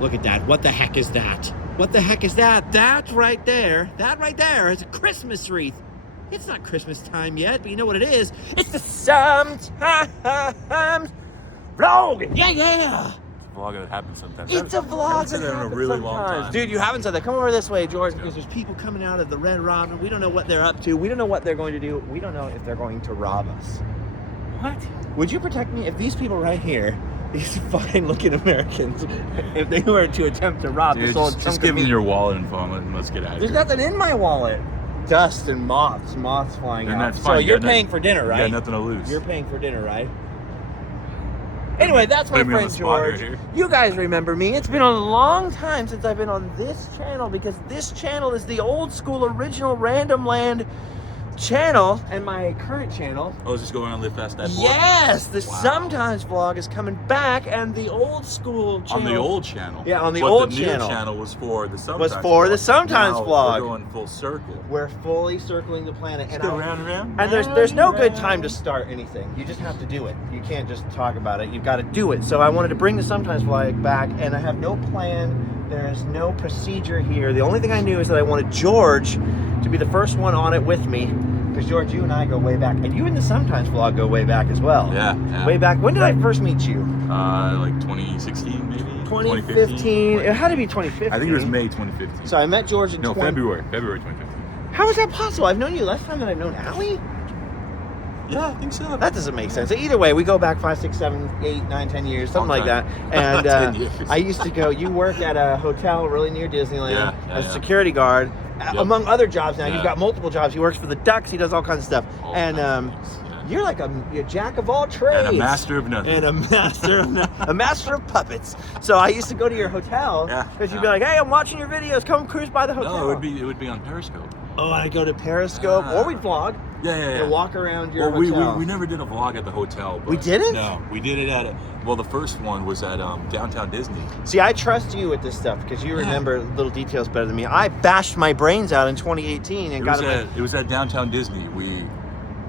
Look at that. What the heck is that? What the heck is that? That right there is a Christmas wreath. It's not Christmas time yet, but you know what it is? It's the sometimes vlog. Yeah. It's a vlog that happens sometimes. It's a vlog that in a happens really long sometimes. time. Dude, you haven't said that. Come over this way, George, because there's people coming out of the Red Robin. We don't know what they're up to. We don't know what they're going to do. We don't know if they're going to rob us. What? Would you protect me if these people right here, these fine-looking Americans, if they were to attempt to rob this old just give them your wallet and phone and let's get out of There's here. nothing in my wallet. Dust and moths flying Then out. that's So fine. you're paying for dinner, right? You got nothing to lose. You're paying for dinner, right? Anyway, that's my Put me on friend the spot George. right here. You guys remember me. It's been a long time since I've been on this channel because this channel is the old school original Random Land channel, and my current channel. Oh, is this going on Live Fast That Boy? Yes, the Wow. Sometimes vlog is coming back, and the old school channel. On the old channel. Yeah, on the but old the channel. new channel was for the Sometimes Was for the Sometimes Now vlog. We're going full circle. We're fully circling the planet, Let's and go round and round. And there's no good time to start anything. You just have to do it. You can't just talk about it. You've got to do it. So I wanted to bring the Sometimes vlog back, and I have no plan. There's no procedure here. The only thing I knew is that I wanted George to be the first one on it with me. Because George, you and I go way back, and you and the Sometimes vlog go way back as well. Yeah. Way back. When did I first meet you? Like 2016, maybe. 2015. It had to be 2015. I think it was May 2015. So I met George in February 2015. How is that possible? I've known you less time than I've known Allie. Yeah, I think so. That doesn't make sense. Either way, we go back 5, 6, 7, 8, 9, 10 years, something like that. And 10 years. I used to go. You work at a hotel really near Disneyland as a Yeah. security guard, among other jobs. Now you've got multiple jobs. He works for the Ducks. He does all kinds of stuff. You're like a jack of all trades. And a master of nothing. And a master of puppets. So I used to go to your hotel because you'd be like, "Hey, I'm watching your videos. Come cruise by the hotel." No, it would be on Periscope. Oh, I'd go to Periscope, or we'd vlog. Yeah. And walk around your Well, hotel. we never did a vlog at the hotel. But We didn't? No, we did it at well, the first one was at downtown Disney. See, I trust you with this stuff because you remember little details better than me. I bashed my brains out in 2018 and It was at downtown Disney.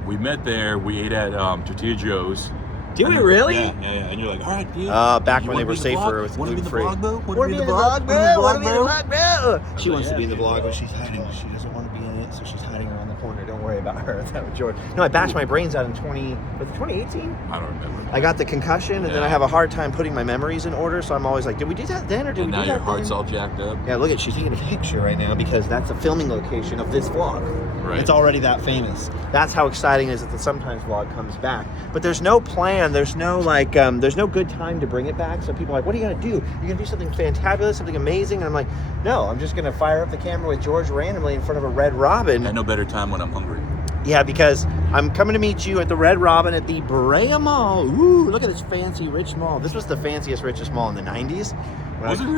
We met there. We ate at Tortilla Joe's. Did we really? Yeah. And you're like, all right, dude. Back you when they wanna were be in the safer vlog? with Wanna be in the gluten-free. vlog, bro? Wanna be in the vlog, bro? Wanna be in the vlog, bro? She like, wants to yeah, be in the dude. vlog, but she's hiding. She doesn't want to be in it, so she's hiding around the corner. Don't worry about her. That was George. No, I bashed my brains out in 2018? I don't remember. I got the concussion, and then I have a hard time putting my memories in order, so I'm always like, did we do that then, or did we do And that now your heart's then? all jacked up. Yeah, look at, she's taking a picture right now because that's a filming location of this vlog. Right. It's already that famous. That's how exciting it is that the Sometimes vlog comes back. But there's no plan. There's no there's no good time to bring it back. So people are like, what are you gonna do? You're gonna do something fantabulous, something amazing? And I'm like, no, I'm just gonna fire up the camera with George randomly in front of a Red Robin. And no better time when I'm hungry. Yeah, because I'm coming to meet you at the Red Robin at the Brea Mall. Ooh, look at this fancy, rich mall. This was the fanciest, richest mall in the 90s.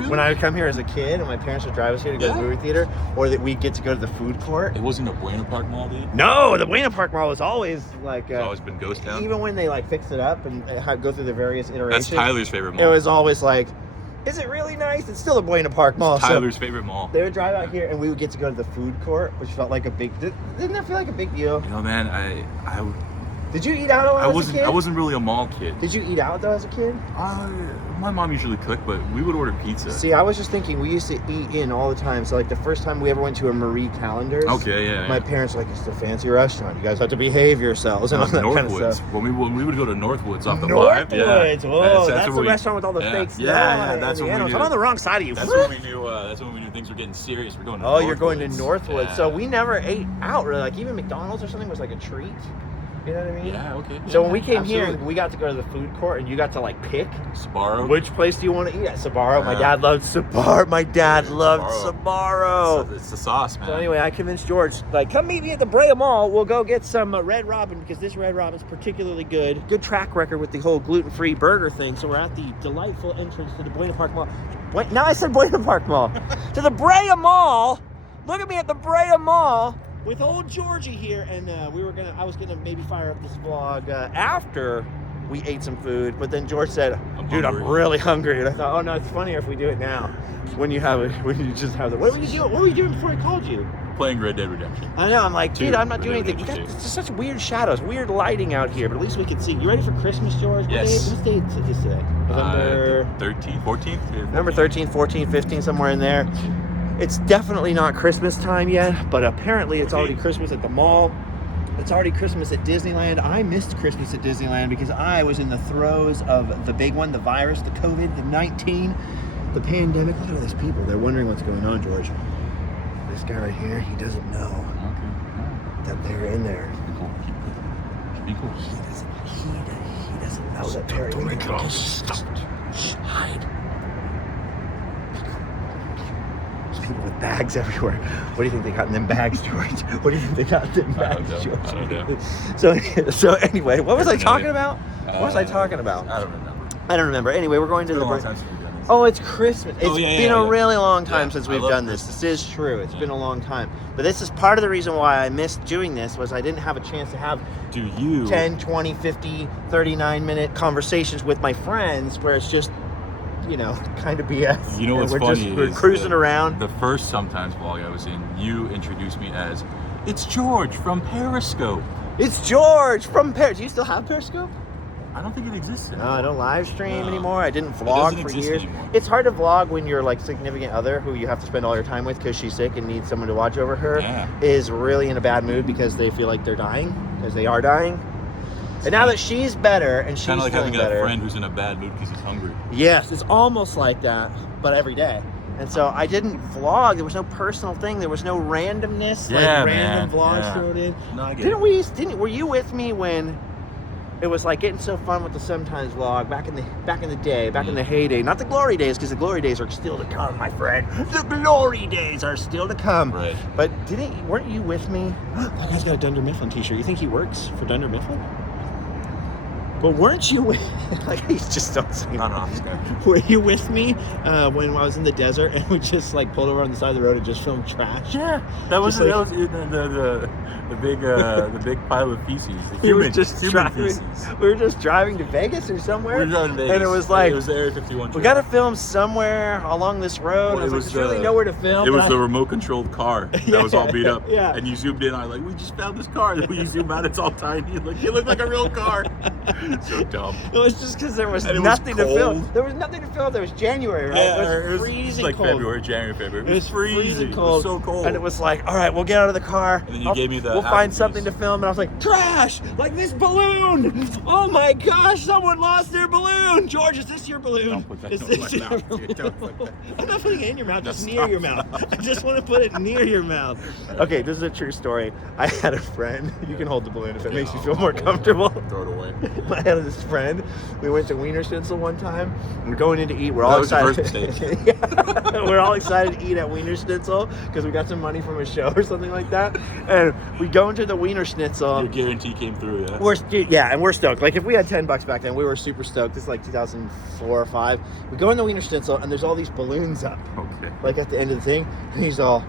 When I would come here as a kid and my parents would drive us here to go to the movie theater, or that we'd get to go to the food court. It wasn't a Buena Park Mall, dude? No, the Buena Park Mall was always like... It's always been ghost town? Even when they like fixed it up and go through the various iterations. That's Tyler's favorite mall. It was always like, is it really nice? It's still a Buena Park Mall. It's Tyler's favorite mall. They would drive out here and we would get to go to the food court, which felt like a big... Didn't that feel like a big deal? You know, man, Did you eat out as a kid? I wasn't really a mall kid. Did you eat out though as a kid? My mom usually cooked, but we would order pizza. See, I was just thinking, we used to eat in all the time. So like the first time we ever went to a Marie Callender's. Okay, yeah. My parents were like, it's a fancy restaurant. You guys have to behave yourselves. And all that kind of Northwoods. stuff. When we would go to Northwoods off the 5. Northwoods. Whoa, that's the when restaurant with all the fake snow. Yeah, that's what we animals. knew. I'm on the wrong side of you. That's when we knew. That's when we knew things were getting serious. We're going to. Oh, you're going to Northwoods. Yeah. So we never ate out really. Like even McDonald's or something was like a treat. You know what I mean? Yeah, okay. So when we came here, we got to go to the food court, and you got to like pick Sbarro. which place do you want to eat at. Sbarro. My dad loved Sbarro. My dad loved Sbarro. It's the sauce, man. So anyway, I convinced George, like, come meet me at the Brea Mall. We'll go get some Red Robin because this Red Robin's particularly good. Good track record with the whole gluten-free burger thing. So we're at the delightful entrance to the Buena Park Mall. Now I said Buena Park Mall. To the Brea Mall. Look at me at the Brea Mall with old Georgie here, and I was gonna maybe fire up this vlog after We ate some food, but then George said, I'm "Dude, hungry." I'm really hungry." And I thought, "Oh no, it's funnier if we do it now." When you just have the. What were you doing? What were you doing before I called you? Playing Red Dead Redemption. I know. I'm like, dude, Two. I'm not doing Red Dead anything. We got Redemption such weird shadows, weird lighting out here, but at least we can see. You ready for Christmas, George? Yes. What day is this today? November 13th, 14th? November 13th, 14th, 15th, somewhere in there. It's definitely not Christmas time yet, but apparently it's already Christmas at the mall. It's already Christmas at Disneyland. I missed Christmas at Disneyland because I was in the throes of the big one, the virus, the COVID, the 19, the pandemic. Look at all these people. They're wondering what's going on, George. This guy right here, he doesn't know that they're in there. Be cool. He doesn't know that they're in there. Stop. Shh, hide. There's people with bags everywhere. What do you think they got in them bags, George? What do you think they got in them bags, George? I don't know. So anyway, what was I talking about? What was I talking about? I don't remember. I don't remember. Anyway, we're going to It's the been a long break. time since we've done this. Oh, it's Christmas. It's been a really long time since I we've love done this. Christmas. This is true. It's been a long time. But this is part of the reason why I missed doing this was I didn't have a chance to have Do you 10, 20, 50, 39-minute conversations with my friends where it's just, kind of BS. You know what's we're funny? We're is cruising the- around. The first Sometimes vlog I was in, you introduced me as, it's George from Periscope. It's George from Paris. Do you still have Periscope? I don't think it exists No, anymore. I don't live stream No. anymore. I didn't It vlog doesn't for exist years. anymore. It's hard to vlog when your significant other, who you have to spend all your time with because she's sick and needs someone to watch over her, Yeah. is really in a bad mood because they feel like they're dying, because they are dying. And now that she's better and she's Kind of like feeling having better, a friend who's in a bad mood because he's hungry. yes, it's almost like that, but every day. And so I didn't vlog. There was no personal thing. There was no randomness, Yeah, random man. vlogs Yeah. thrown in. No, I get it. Were you with me when it was like getting so fun with the Sometimes vlog back in the day, back in the heyday? Not the glory days, because the glory days are still to come, my friend. The glory days are still to come. Right. But weren't you with me? That guy's got a Dunder Mifflin t-shirt. You think he works for Dunder Mifflin? But weren't you with, he's just don't say No, no, this guy. Were you with me when I was in the desert and we just pulled over on the side of the road and just filmed trash? Yeah, that was Just the big pile of feces. The We were human, just human driving. feces. We were just driving to Vegas or somewhere. We were driving to Vegas. and it was like, it was the Area 51 we trip. got to film somewhere along this road. Well, I was like, there's really nowhere to film. It but was I- the remote-controlled car that was all beat up. Yeah. And you zoomed in on it, like, we just found this car. And when you zoom out, it's all tiny. It looked like a real car. So dumb. It was just because there was And it was nothing to film. cold. There was nothing to film. There was January, right? Yeah, it was freezing like cold. February, February. It was freezing It cold. was so cold. And it was like, all right, we'll get out of the car. And then you gave me the We'll find Applebee's. something to film. And I was like, trash! Like this balloon! Oh my gosh, someone lost their balloon! George, is this your balloon? Don't put that Is in this my your mouth, balloon? dude. Don't put that. I'm not putting it in your mouth, just No, near stop. your mouth. I just want to put it near your mouth. Okay, this is a true story. I had a friend. You can hold the balloon if it makes you feel more comfortable. Throw it away. I had this friend. We went to Wiener Schnitzel one time. We're going in to eat. We're all That was your excited. first mistake. Yeah. We're all excited to eat at Wiener Schnitzel because we got some money from a show or something like that. And we go into the Wiener Schnitzel. Your guarantee came through, yeah? And we're stoked. Like if we had $10 back then, we were super stoked. This is like 2004 or 5. We go in the Wiener Schnitzel and there's all these balloons up, Okay. like at the end of the thing, and he's all,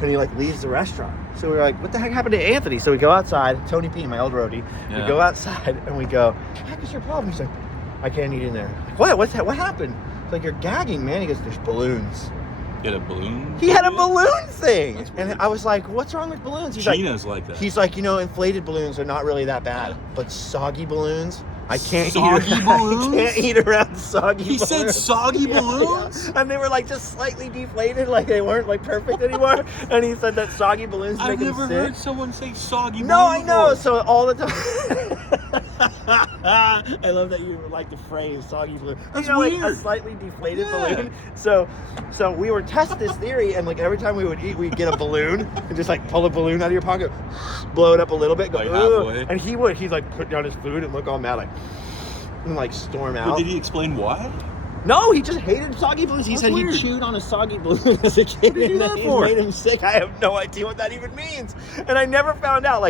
and he leaves the restaurant. So we're like, what the heck happened to Anthony? So we go outside, Tony P, my old roadie. Yeah. We go outside and we go, what the heck is your problem? He's like, I can't eat in there. Like, what? What's that? What happened? It's like, you're gagging, man. He goes, there's balloons. You had a balloon? He had a balloon thing. That's And weird. I was like, what's wrong with balloons? He's like, Gina's like that. he's like, inflated balloons are not really that bad, but soggy balloons, I can't Soggy eat. balloons? I can't eat around soggy He balloons. said soggy Yeah, balloons? yeah. And they were just slightly deflated, like they weren't perfect anymore. And he said that soggy balloons I've make him never sick. heard someone say soggy No, I balloon know. before. So all the time. I love that you like the phrase soggy balloon. That's a weird. slightly deflated Yeah. balloon. So we were testing this theory, and every time we would eat, we'd get a balloon and just pull a balloon out of your pocket, blow it up a little bit, go, Like "Ugh." halfway. And he'd put down his food and look all mad, and storm But out. did he explain why? No, he just hated soggy balloons. He That's said weird. he chewed on a soggy balloon as a kid. What did he do and that it for? made him sick. I have no idea what that even means. And I never found out.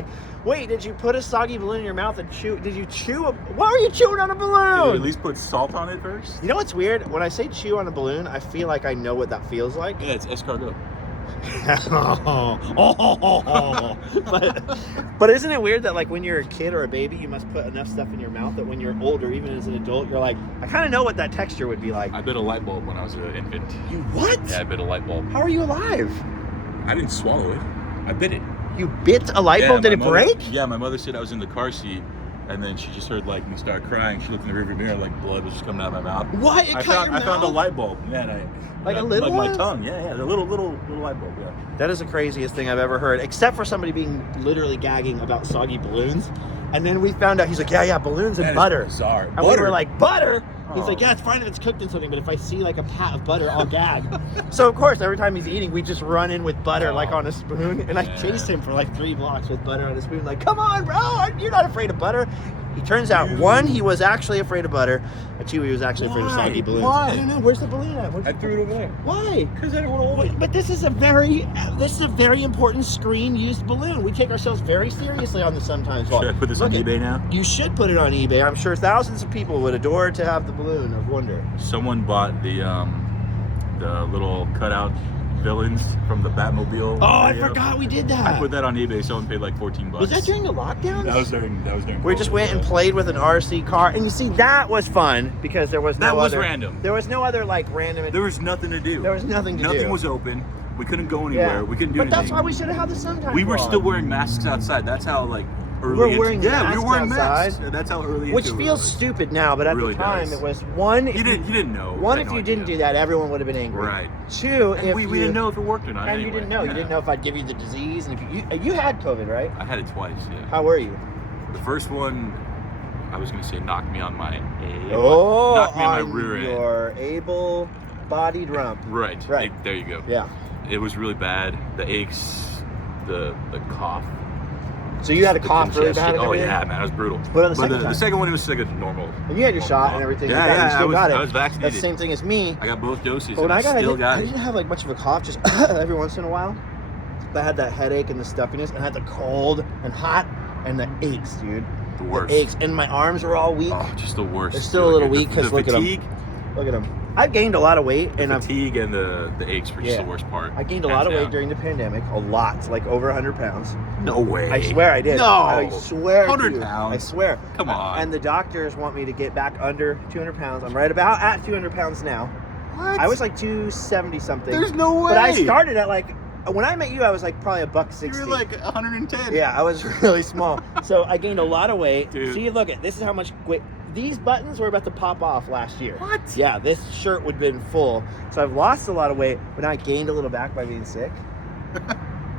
Wait, did you put a soggy balloon in your mouth and chew? Did you chew why are you chewing on a Did you balloon? at least put salt on it first? You know what's weird? When I say chew on a balloon, I feel like I know what that feels like. Yeah, it's escargot. but isn't it weird that like when you're a kid or a baby, you must put enough stuff in your mouth that when you're older, even as an adult, you're like, I kind of know what that texture would be like. I bit a light bulb when I was an infant. You what? Yeah, I bit a light bulb. How are you alive? I didn't swallow it. I bit it. You bit a light bulb? Did it break? Yeah, my mother said I was in the car seat, and then she just heard like me start crying. She looked in the rearview mirror, like blood was just coming out of my mouth. What? It cut your mouth? I found a light bulb. Man, like a little like one? my tongue. Yeah, the little light bulb. Yeah. That is the craziest thing I've ever heard, except for somebody being literally gagging about soggy balloons. And then we found out, he's like, yeah, balloons and butter. Bizarre. And we were like, butter? He's Oh. like, yeah, it's fine if it's cooked in something, but if I see like a pat of butter, I'll gag. So of course, every time he's eating, we just run in with butter like on a spoon. And I chased him for like 3 blocks with butter on a spoon. Like, come on, bro, you're not afraid of butter. He turns out, 1, he was actually afraid of butter, and 2, he was actually afraid of soggy balloons. Why? I don't know. Where's the balloon at? I threw it over there. Why? Because I didn't want to open it. But this is a very important screen-used balloon. We take ourselves very seriously on this sometimes. Should I put this on eBay now? You should put it on eBay. I'm sure thousands of people would adore to have the balloon of wonder. Someone bought the little cutout villains from the Batmobile. Oh, I video. forgot we did that. I put that on eBay. Someone paid like $14. Was that during the lockdown? That was during. We just went and played with an RC car, and you see that was fun because there was no That was other, random. There was no other like random. There was nothing to do. There was nothing to do. Nothing was open. We couldn't go anywhere. Yeah. We couldn't do but anything. that's why we should have had the sunshine. We were law. still wearing masks outside. That's how like early. We're wearing we masks were wearing outside. masks. That's how early. Which into it feels was. stupid now, but at Really the time does. it was one. You didn't know. One, You if had you no didn't idea. do that, everyone would have been angry. Right. 2, And if we you didn't know if it worked or not. and anyway. you didn't know. You Yeah. didn't know if I'd give you the disease, and if you had COVID, right? I had it twice. Yeah. How were you? The first one, I was gonna say knocked me on my Oh, knocked me on my on rear end. your able-bodied rump. Right. Right. There you go. Yeah. It was really bad. The aches, the cough. So you had a the cough really congestion. bad. And Oh everything? yeah, man, it was brutal. What on the But second time? the second one, it was like a normal. And you had your normal shot cough. and everything. Yeah, you yeah, still got it. I was vaccinated. That's the same thing as me. I got both doses. But when and I got it, still I got didn't it. have like much of a cough, just every once in a while. But I had that headache and the stuffiness, and I had the cold and hot and the aches, dude. The worst. The aches, and my arms were all weak. Oh, just the worst. They're still a little weak The because look at them. fatigue, Look at them. I've gained a lot of weight, and the fatigue and the aches were just Yeah. the worst part. I gained a Hands lot of weight down. during the pandemic. A lot, like over 100 pounds. No way. I swear I did. No. I swear. 100 to you. pounds? I swear. Come on. And the doctors want me to get back under 200 pounds. I'm right about at 200 pounds now. What? I was like 270 something. There's no way. But I started at like, when I met you, I was like probably $160. You were like 110. Yeah, I was really small. So I gained a lot of weight. Dude. See, look at this is how much weight. These buttons were about to pop off last year. What? Yeah, this shirt would have been full. So I've lost a lot of weight, but now I gained a little back by being sick.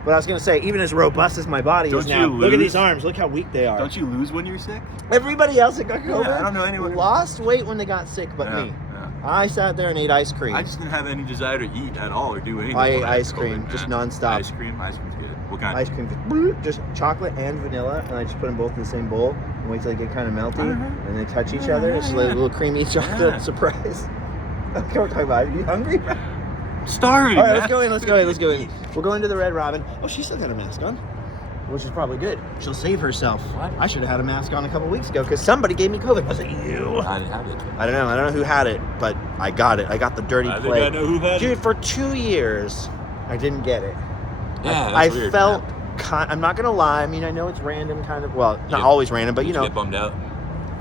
But I was going to say, even as robust as my body is Don't now, you look at lose? these arms. Look how weak they are. Don't you lose when you're sick? Everybody else that got COVID I don't know anyone. lost weight when they got sick, but Yeah, me. yeah. I sat there and ate ice cream. I just didn't have any desire to eat at all or do anything. I ate when had ice cream, COVID, just man. nonstop. Ice cream's good. What kind? Ice cream, just chocolate and vanilla, and I just put them both in the same bowl and wait till they get kind of melty, and they touch each other. It's like a little creamy chocolate surprise. Okay, we're talking about. Are you hungry? Starving. All right, man. let's go in. We're going to the Red Robin. Oh, she still got a mask on, which is probably good. She'll save herself. What? I should have had a mask on a couple weeks ago because somebody gave me COVID. Was it you? I didn't have it. I don't know who had it, but I got it. I got the dirty I think plague. I know who had Dude, it. for 2 years, I didn't get it. Yeah, I that's weird, felt, man. I'm not going to lie. I mean, I know it's random kind of, well, not Yeah. always random, but you Did know, get bummed out.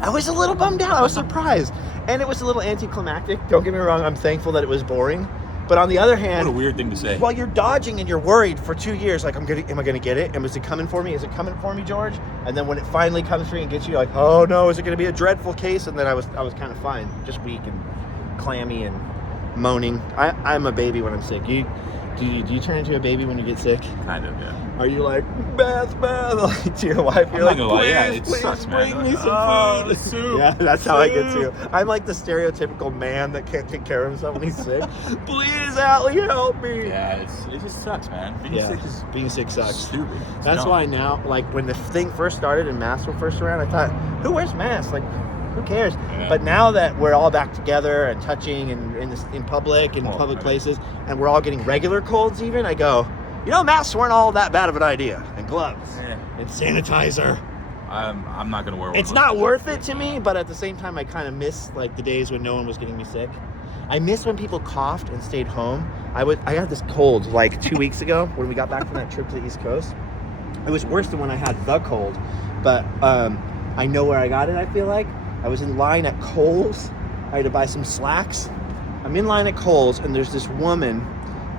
I was a little bummed out. I was surprised. And it was a little anticlimactic. Don't get me wrong. I'm thankful that it was boring. But on the other hand, What a weird thing to say. while you're dodging and you're worried for 2 years, like, am I going to get it? And is it coming for me? Is it coming for me, George? And then when it finally comes for you and gets you, you're like, oh no, is it going to be a dreadful case? And then I was kind of fine, just weak and clammy and moaning. I'm a baby when I'm sick. Do you turn into a baby when you get sick? Kind of, yeah. Are you like, Beth, like to your wife? You're I'm not like, gonna lie, yeah, please, it please sucks, man. bring me some Oh, food. soup, Yeah, that's how I get soup. too. I'm like the stereotypical man that can't take care of himself when he's sick. Please, Allie, help me. Yeah, it just sucks, man. Being sick sucks. Stupid. That's why now, like when the thing first started and masks were first around, I thought, who wears masks? Like, who cares? Yeah. But now that we're all back together and touching and in public and public right. places, and we're all getting regular colds even, I go, you know, masks weren't all that bad of an idea. And gloves and sanitizer. I'm not gonna wear one. It's not worth it to me, but at the same time, I kind of miss like the days when no one was getting me sick. I miss when people coughed and stayed home. I got this cold like 2 weeks ago when we got back from that trip to the East Coast. It was worse than when I had the cold, but I know where I got it, I feel like. I was in line at Kohl's. I had to buy some slacks. I'm in line at Kohl's, and there's this woman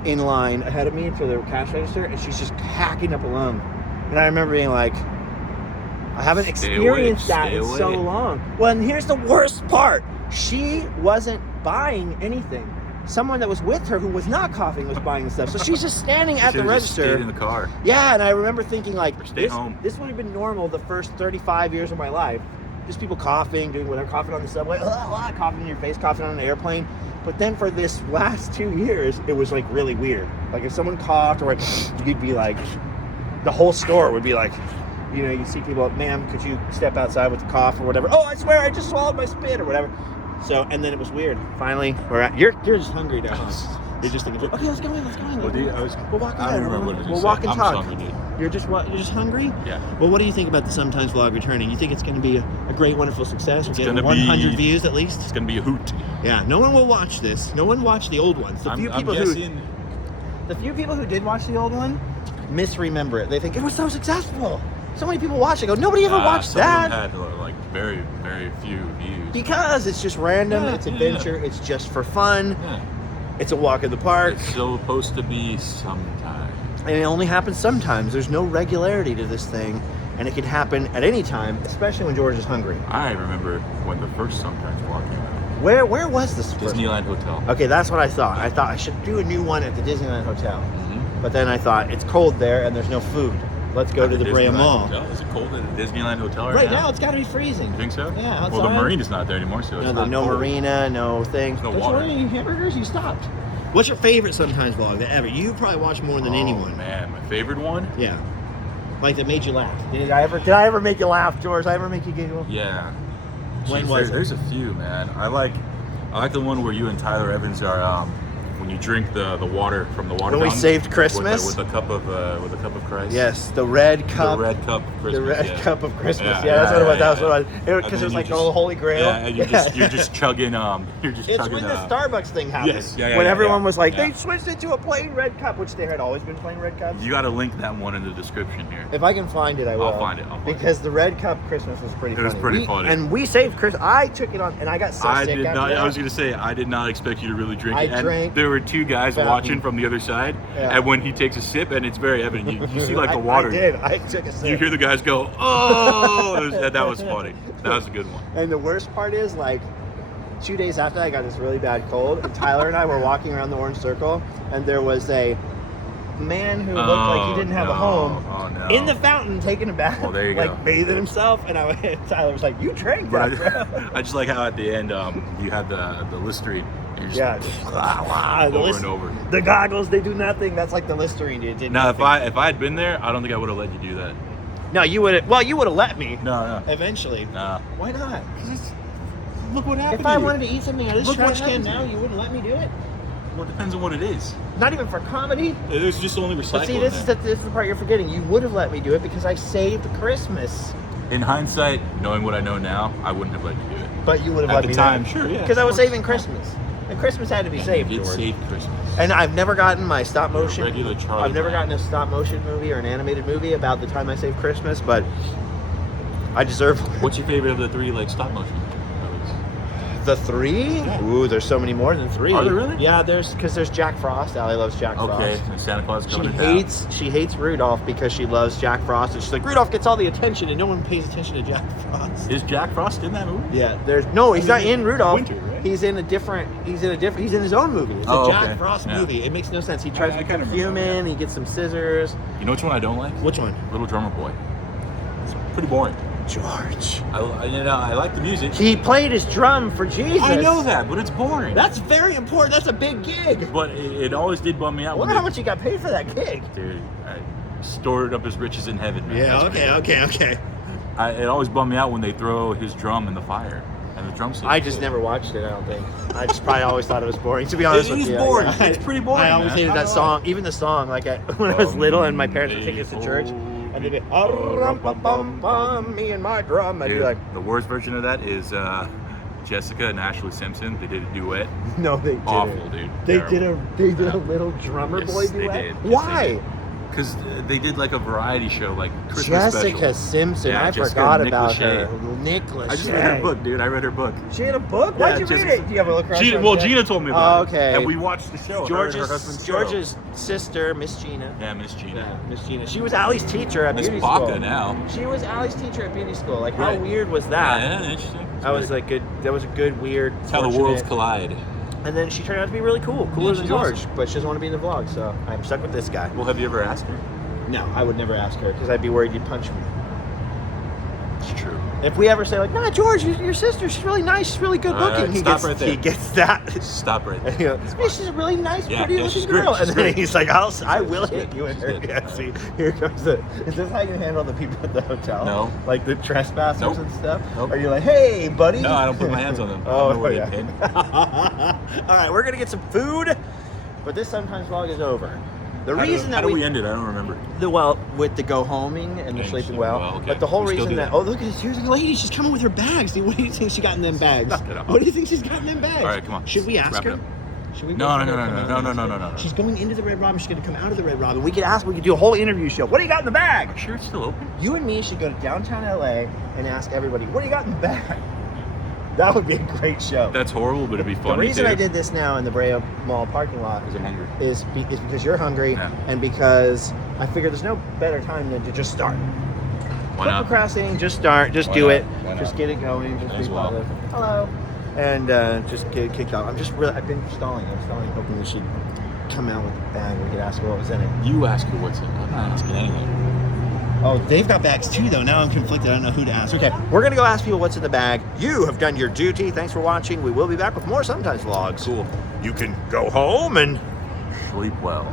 in line ahead of me for the cash register, and she's just hacking up a lung. And I remember being like, I haven't experienced that in so long. Well, and here's the worst part. She wasn't buying anything. Someone that was with her who was not coughing was buying the stuff. So she's just standing at the register. Just stayed in the car. Yeah, and I remember thinking like, home. This would have been normal the first 35 years of my life. Just people coughing, doing whatever, coughing on the subway, coughing in your face, coughing on an airplane. But then for this last 2 years, it was like really weird. Like if someone coughed or you'd be like, the whole store would be like, you know, you see people, ma'am, could you step outside with the cough or whatever? Oh, I swear, I just swallowed my spit or whatever. So, and then it was weird. Finally, you're just hungry now. You're just thinking, okay, let's go in. We'll walk in. I don't remember what it is. We'll walk and I'm talk. hungry, dude. You're just hungry? Yeah. Well, what do you think about the Sometimes vlog returning? You think it's going to be a great, wonderful success? We're getting 100 views at least? It's going to be a hoot. Yeah, no one will watch this. No one watched the old ones. The few people who did watch the old one misremember it. They think it was so successful. So many people watched it. Go, nobody ever watched that. Some of them had like very, very few views. Because it's just random, it's adventure, it's just for fun. Yeah. It's a walk in the park. It's supposed to be sometimes. And it only happens sometimes. There's no regularity to this thing. And it can happen at any time, especially when George is hungry. I remember when the first Sometimes walk came out. Where was this first Disneyland one? Hotel. Okay, that's what I thought. I thought I should do a new one at the Disneyland Hotel. Mm-hmm. But then I thought, it's cold there and there's no food. Let's go to the Brea Mall. Hotel? Is it cold at the Disneyland Hotel right now? It's got to be freezing. You think so? Yeah. Well, the marina's not there anymore, so it's not no cold. marina, no thing. No water. Don't you want any hamburgers? You stopped. What's your favorite Sometimes vlog that ever? You probably watch more than anyone. Man, my favorite one? Yeah. Like that made you laugh. Did I ever make you laugh, George? Did I ever make you giggle? Yeah. When was it? There's a few, man. I like the one where you and Tyler Evans are when you drink the water from the water When we fountain saved Christmas with a cup of Christ. Yes, the red cup. The red cup of Christmas. The red cup of Christmas. Yeah, Yeah, that's what it was. yeah, That's what it was. Because it was like the Holy Grail. Yeah, and you're just chugging. It's when the Starbucks thing happened. Yes, yeah, when everyone was like, yeah. they switched it to a plain red cup, which they had always been plain red cups. You got to link that one in the description here. If I can find it, I will. I'll find it. Because the red cup Christmas was pretty funny. It was pretty funny. And we saved Christmas. I took it on, and I got so sick I did after not. that. I was going to say I did not expect you to really drink it. I drank there were two guys watching from the other side, and when he takes a sip, and it's very evident. You see like the water. I did. I took a sip. You hear the guys go, "Oh!" That was funny. That was a good one. And the worst part is, like, 2 days after I got this really bad cold, and Tyler and I were walking around the Orange Circle, and there was a man who looked like he didn't have a home in the fountain taking a bath, like bathing himself. And Tyler was like, "You drank that, bro." I just like how at the end you had the Listerine. Over and over. The goggles, they do nothing. That's like the Listerine. It did now, nothing. if I had been there, I don't think I would have let you do that. No, you would have. Well, you would have let me. No. Eventually. No. Why not? Look what happened. If I wanted to eat something out of this trash can now, you. you wouldn't let me do it. Well, it depends on what it is. Not even for comedy. There's just only recycling. But see, this is the part you're forgetting. You would have let me do it because I saved Christmas. In hindsight, knowing what I know now, I wouldn't have let you do it. But you would have let me at the time, sure, yeah. Because I was saving Christmas, and Christmas had to be saved. You did save Christmas. And I've never gotten my stop motion. Regular Charlie. I've never gotten a stop motion movie or an animated movie about the time I saved Christmas, but I deserve one. What's your favorite of the three stop motion movies? The three? Yeah. Ooh, there's so many more than three. Are there really? Yeah, because there's Jack Frost. Allie loves Jack Frost. Okay, and Santa Claus coming to town. She hates Rudolph because she loves Jack Frost, and she's like, Rudolph gets all the attention, and no one pays attention to Jack Frost. Is Jack Frost in that movie? Yeah, he's not in Rudolph. Winter, right? He's in his own movie. It's a Jack Frost movie. It makes no sense. He tries to become human. He gets some scissors. You know which one I don't like? Which one? Little Drummer Boy. It's pretty boring. George. I like the music. He played his drum for Jesus. I know that, but it's boring. That's very important. That's a big gig. But it always did bum me out. I wonder how much he got paid for that gig. Dude, I stored up his riches in heaven, man. Yeah, okay. It always bummed me out when they throw his drum in the fire. And the drum set. I just never watched it, I don't think. I just probably always thought it was boring, to be honest with you. It is boring. It's pretty boring. I always hated that song. Even the song, like when I was little and my parents would take us to church. And they'd be, me and my drum. And I'd be like, the worst version of that is Jessica and Ashley Simpson, they did a duet. No, they didn't. Awful, dude. They Terrible. did a little drummer Yes, boy they duet. did. Yes, they Why? did. Because they did like a variety show, like Christmas Jessica special. Simpson. Yeah, I Jessica forgot and Nick about Lachey. her. Nick Lachey. I just read her book, dude. I read her book. She had a book? Yeah, Why'd you read Jessica- it? Do you have a look Gina, well, Gina told me about it. okay. And we watched the show. her and her husband's show. George's sister, Miss Gina. Yeah, Miss Gina. Yeah, Miss Gina. She was Allie's teacher at Miss beauty Baca school. now. She was Allie's teacher at beauty school. Like, how Right. weird was that? Yeah, interesting. That was like good. That was a good, weird. That's how the fortunate- worlds collide. And then she turned out to be really cool, cooler Yeah, than she's George. awesome. But she doesn't want to be in the vlog, so I'm stuck with this guy. Well, have you ever asked her? No, I would never ask her because I'd be worried you'd punch me. It's true. If we ever say like, "Nah, George, your sister, she's really nice, she's really good looking," he stop gets right there. he gets that. Stop right And there. he goes, "Hey, she's a really nice, Yeah, pretty yeah, she's looking girl." great, she's And then great. he's like, I will She's hit good, you in she's her. good. Yeah, see, here comes the. Is this how you handle the people at the hotel? No. Like the trespassers Nope. and stuff? Nope. Are you like, "Hey, buddy"? No, I don't put my hands on them. I Oh, don't know where yeah. they've been. All right, we're gonna get some food, but this sometimes vlog is over. The reason how that do we end it? I don't remember. with the go homing and the sleeping well, okay. but the whole We still reason do that that. look at this, here's a lady, she's coming with her bags. Dude, what do you think she got in them bags? Knock it off. What do you think she's got in them bags? All right, come on. Should we ask Wrap it her? up. Should we? No, wait no, for her no, to no, come no, in? no, no, no, no, no. She's going into the Red Robin. She's going to come out of the Red Robin. We could ask. We could do a whole interview show. What do you got in the bag? Sure, it's still open. You and me should go to downtown LA and ask everybody, what do you got in the bag? That would be a great show. That's horrible, but it'd be funny. The reason too. I did this now in the Brea Mall parking lot Because I'm hungry. is because you're hungry Yeah. and because I figured there's no better time than to just start. Why Quit not? procrastinating, just start, just Why do not? it, Why just not? get it going, just Might be as well. positive. Hello. And just get it kicked off. I'm I've been stalling, hoping that she'd come out with the bag and we could ask her what was in it. You ask her what's in. I'm not asking anything. Oh, they've got bags too, though. Now I'm conflicted. I don't know who to ask. Okay, we're going to go ask people what's in the bag. You have done your duty. Thanks for watching. We will be back with more Sometimes vlogs. Cool. You can go home and Sleep well.